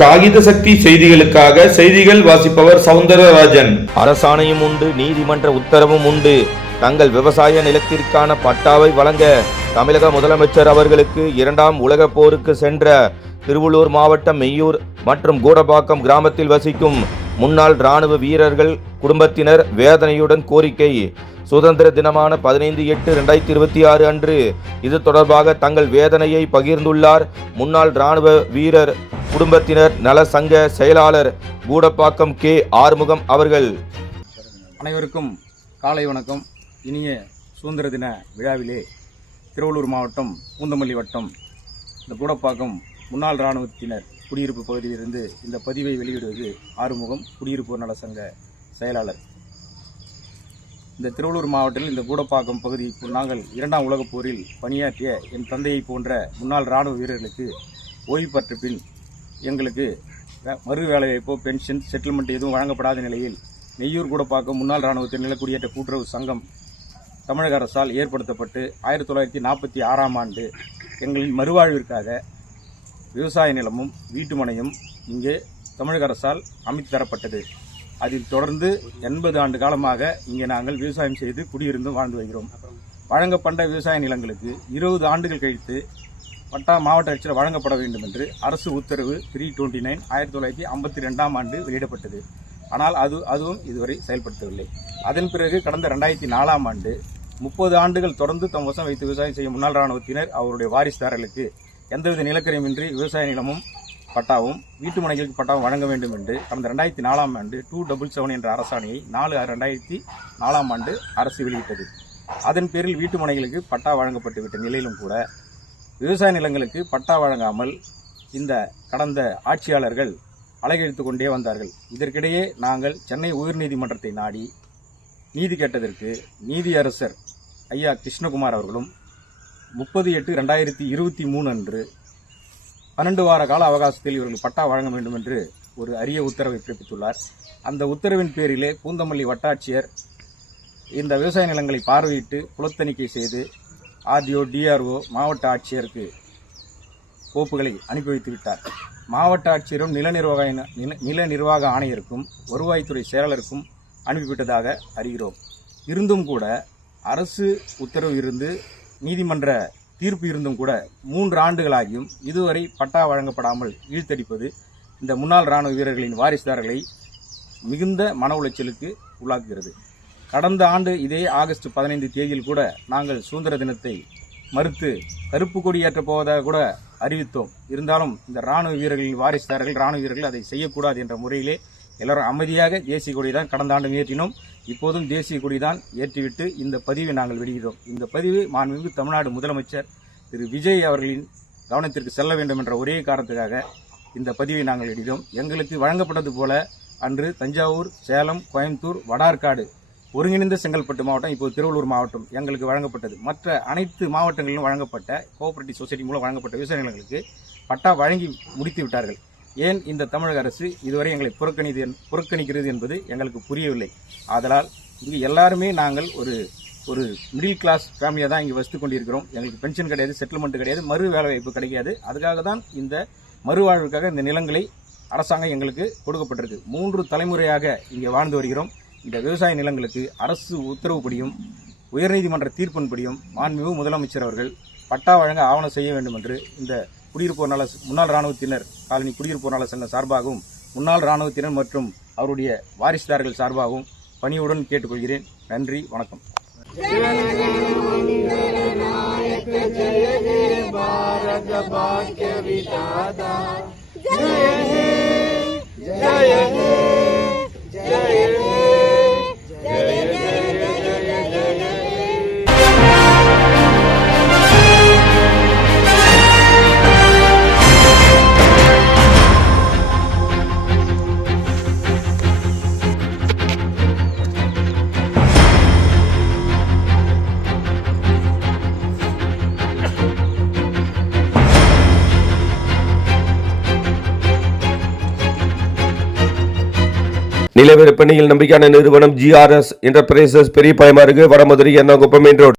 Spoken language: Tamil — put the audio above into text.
காகித சக்தி செய்திகளுக்காக செய்திகள் வாசிப்பவர் சவுந்தரராஜன். அரசாணையும் உண்டு, நீதிமன்ற உத்தரவும் உண்டு. தங்கள் விவசாய நிலத்திற்கான பட்டாவை வழங்க தமிழக முதலமைச்சர் அவர்களுக்கு 2ஆம் உலகப் போருக்கு சென்ற திருவள்ளூர் மாவட்டம் மெய்யூர் மற்றும் கூடப்பாக்கம் கிராமத்தில் வசிக்கும் முன்னாள் இராணுவ வீரர்கள் குடும்பத்தினர் வேதனையுடன் கோரிக்கை. சுதந்திர தினமான 15/8/2026 அன்று இது தொடர்பாக தங்கள் வேதனையை பகிர்ந்துள்ளார் முன்னாள் இராணுவ வீரர் குடும்பத்தினர் நல சங்க செயலாளர் கூடப்பாக்கம் கே. ஆறுமுகம் அவர்கள். அனைவருக்கும் காலை வணக்கம். இனிய சுதந்திர தின விழாவிலே திருவள்ளூர் மாவட்டம் பூந்தமல்லி வட்டம் இந்த கூடப்பாக்கம் முன்னாள் இராணுவத்தினர் குடியிருப்பு பகுதியிலிருந்து இந்த பதிவை வெளியிடுவது ஆறுமுகம், குடியிருப்பு நல சங்க செயலாளர். இந்த திருவள்ளூர் மாவட்டத்தில் இந்த கூடப்பாக்கம் பகுதி நாங்கள் 2ஆம் உலகப் போரில் பணியாற்றிய என் தந்தையை போன்ற முன்னாள் இராணுவ வீரர்களுக்கு ஓய்வு பெற்ற பின் எங்களுக்கு மறு வேலைவாய்ப்போ பென்ஷன் செட்டில்மெண்ட் எதுவும் வழங்கப்படாத நிலையில் மெய்யூர் கூடப்பாக்கம் முன்னாள் இராணுவத்தின் நிலக்குடியேற்ற கூட்டுறவு சங்கம் தமிழக அரசால் ஏற்படுத்தப்பட்டு 1946ஆம் ஆண்டு எங்களின் மறுவாழ்விற்காக விவசாய நிலமும் வீட்டுமனையும் இங்கே தமிழக அரசால் அமைத்து தரப்பட்டது. அதில் தொடர்ந்து 80 ஆண்டு காலமாக இங்கே நாங்கள் விவசாயம் செய்து குடியிருந்தும் வாழ்ந்து வருகிறோம். வழங்கப்பட்ட விவசாய நிலங்களுக்கு 20 ஆண்டுகள் கழித்து பட்டா மாவட்ட ஆட்சியர் வழங்கப்பட வேண்டும் என்று அரசு உத்தரவு 329 1952ஆம் ஆண்டு வெளியிடப்பட்டது. ஆனால் அதுவும் இதுவரை செயல்படுத்தவில்லை. அதன் பிறகு கடந்த 2004ஆம் ஆண்டு 30 ஆண்டுகள் தொடர்ந்து தம் வசம் வைத்து விவசாயம் செய்யும் முன்னாள் இராணுவத்தினர் அவருடைய வாரிசுதாரர்களுக்கு எந்தவித நிலக்கரியுமின்றி விவசாய நிலமும் பட்டாவும் வீட்டு மனைகளுக்கு பட்டாவும் வழங்க வேண்டும் என்று கடந்த 2004ஆம் ஆண்டு 277 என்ற அரசாணையை 4/6/2004ஆம் ஆண்டு அரசு வெளியிட்டது. அதன் பேரில் வீட்டு மனைகளுக்கு பட்டா வழங்கப்பட்டுவிட்ட நிலையிலும் கூட விவசாய நிலங்களுக்கு பட்டா வழங்காமல் இந்த கடந்த ஆட்சியாளர்கள் அலைகழித்து கொண்டே வந்தார்கள். இதற்கிடையே நாங்கள் சென்னை உயர்நீதிமன்றத்தை நாடி நீதி கேட்டதற்கு நீதியரசர் ஐயா கிருஷ்ணகுமார் அவர்களும் 30/8/2023 அன்று 12 வார கால அவகாசத்தில் இவர்கள் பட்டா வழங்க வேண்டும் என்று ஒரு அரிய உத்தரவை பிறப்பித்துள்ளார். அந்த உத்தரவின் பேரிலே பூந்தமல்லி வட்டாட்சியர் இந்த விவசாய நிலங்களை பார்வையிட்டு குலத்தணிக்கை செய்து ஆர்டிஓ, டிஆர்ஓ, மாவட்ட ஆட்சியருக்கு கோப்புகளை அனுப்பி வைத்து விட்டார். மாவட்ட ஆட்சியரும் நில நிர்வாக ஆணையருக்கும் வருவாய்த்துறை செயலாளருக்கும் அனுப்பிவிட்டதாக அறிகிறோம். இருந்தும் கூட அரசு உத்தரவு இருந்து நீதிமன்ற தீர்ப்பு இருந்தும் கூட 3 ஆண்டுகளாகியும் இதுவரை பட்டா வழங்கப்படாமல் இழுத்தடிப்பது இந்த முன்னாள் இராணுவ வீரர்களின் வாரிசுதாரர்களை மிகுந்த மன உளைச்சலுக்கு உள்ளாக்குகிறது. கடந்த ஆண்டு இதே ஆகஸ்ட் 15 தேதியில் கூட நாங்கள் சுதந்திர தினத்தை மறுத்து கருப்பு கொடி ஏற்றப் போவதாக கூட அறிவித்தோம். இருந்தாலும் இந்த இராணுவ வீரர்களின் வாரிசுதாரர்கள் இராணுவ வீரர்கள் அதை செய்யக்கூடாது என்ற முறையிலே எல்லாரும் அமைதியாக தேசிய கொடி தான் கடந்த ஆண்டு ஏற்றினோம். இப்போதும் தேசிய கொடி தான் ஏற்றிவிட்டு இந்த பதிவை நாங்கள் வெளியிடுகிறோம். இந்த பதிவு மாண்புமிகு தமிழ்நாடு முதலமைச்சர் திரு விஜய் அவர்களின் கவனத்திற்கு செல்ல வேண்டும் என்ற ஒரே காரணத்துக்காக இந்த பதிவை நாங்கள் வெளியிடுகிறோம். எங்களுக்கு வழங்கப்பட்டது போல அன்று தஞ்சாவூர், சேலம், கோயம்புத்தூர், வடார்காடு ஒருங்கிணைந்த செங்கல்பட்டு மாவட்டம், இப்போது திருவள்ளூர் மாவட்டம் எங்களுக்கு வழங்கப்பட்டது. மற்ற அனைத்து மாவட்டங்களிலும் வழங்கப்பட்ட கோஆபரேட்டிவ் சொசைட்டி மூலம் வழங்கப்பட்ட விவசாய நிலங்களுக்கு பட்டா வழங்கி முடித்து விட்டார்கள். ஏன் இந்த தமிழக அரசு இதுவரை எங்களை புறக்கணிக்கிறது என்பது எங்களுக்கு புரியவில்லை. ஆதலால் இங்கு எல்லாருமே நாங்கள் ஒரு மிடில் கிளாஸ் ஃபேமிலியாக தான் இங்கே வசித்து கொண்டிருக்கிறோம். எங்களுக்கு பென்ஷன் கிடையாது, செட்டில்மெண்ட் கிடையாது, மறு வேலைவாய்ப்பு கிடைக்காது. அதுக்காக தான் இந்த மறுவாழ்வுக்காக இந்த நிலங்களை அரசாங்கம் எங்களுக்கு கொடுக்கப்பட்டிருக்கு. 3 தலைமுறையாக இங்கே வாழ்ந்து வருகிறோம். இந்த விவசாய நிலங்களுக்கு அரசு உத்தரவுப்படியும் உயர்நீதிமன்ற தீர்ப்பின்படியும் மாண்புமிகு முதலமைச்சர் அவர்கள் பட்டா வழங்க ஆவணம் செய்ய வேண்டும் என்று இந்த குடியிருப்போர் நல முன்னாள் இராணுவத்தினர் காலனி குடியிருப்போர் நல சங்கம் சார்பாகவும் முன்னாள் இராணுவத்தினர் மற்றும் அவருடைய வாரிசுதாரர்கள் சார்பாகவும் பணியுடன் கேட்டுக்கொள்கிறேன். நன்றி, வணக்கம். நில விற்பனையில் நம்பிக்கையான நிறுவனம் GRS என்டர்பிரைசஸ், பெரியபாளையம் அருகே, வடமதுரை, எர்ணாகுப்பம் மெயின் ரோடு.